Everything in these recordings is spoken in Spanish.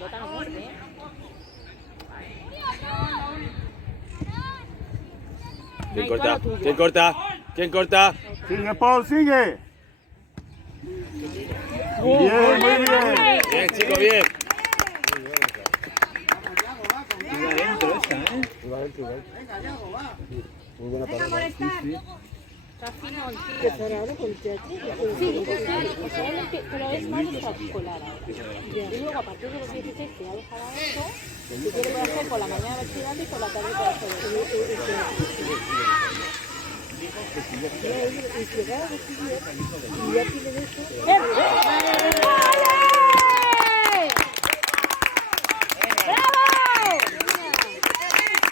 pelota no muerde, ¿eh? ¿Quién corta? ¿Quién corta? ¿Quién corta? Sigue, Paul, sigue. Bien, muy bien. Bien, chicos, bien. Iba adentro esa, ¿eh? Muy buena parada. Sí, sí. Sí, pero es más extraescolar ahora. Y luego a partir de los 16 que ya dejará eso, si quiere puede hacer por la mañana bachillerato y por la tarde puede hacer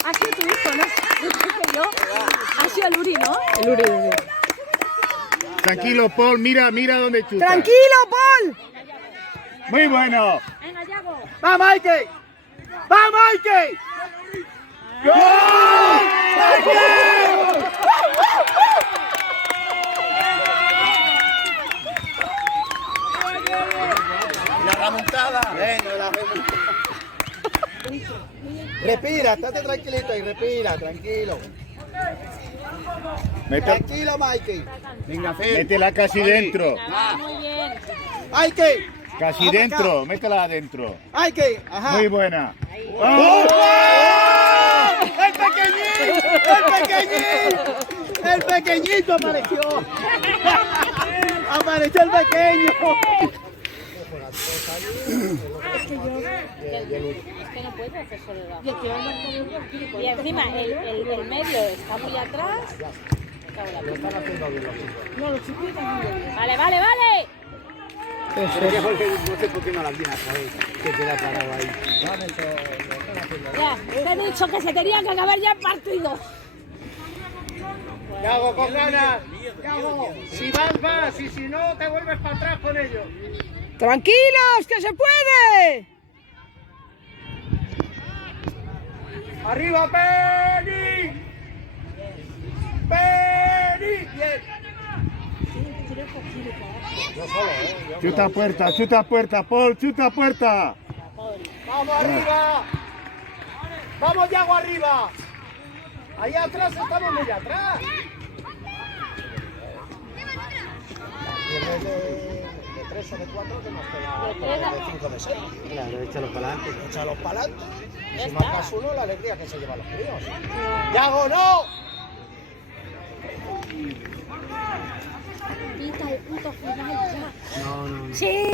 ha sido tu hijo, ¿no? Yo. Ha sido el Uri, ¿no? El Uri. Tranquilo, Paul, mira dónde chuta. ¡Tranquilo, Paul! Muy bueno. Venga, Yago. ¡Vamos, Ike! ¡Vamos, Ike! La remontada. Venga, la Respira, estate tranquilito y respira, tranquilo. Tranquilo, Mikey. Venga, métela casi dentro. Muy bien. Mikey. Casi dentro, métela adentro. Mikey, ajá. Muy buena. ¡Oh! ¡El pequeñito! ¡El pequeñito! ¡El pequeñito apareció! ¡Apareció el pequeño! Es que no puedes hacer solo la... Y encima el medio está muy atrás. Vale, vale, vale. No sé por qué no la tiene, ¿sabes? Que queda parado ahí. Ya, te he dicho que se tenía que acabar ya el partido. Yago, con ganas. Yago, si vas, y si no, te vuelves para atrás con ellos. ¡Tranquilos, que se puede! ¡Arriba, Penny! ¡Penny! Bien. Chuta puerta, Paul, chuta puerta. ¡Vamos arriba! ¡Vamos, Yago, arriba! Allá atrás estamos muy atrás. De 3 o de 4 que nos queda de 5 de 6. Claro, échalos para adelante. Échalos para adelante. Y si marcas uno, la alegría que se llevan los críos. ¡Yago, no! Pita el puto final ya. No. Sí.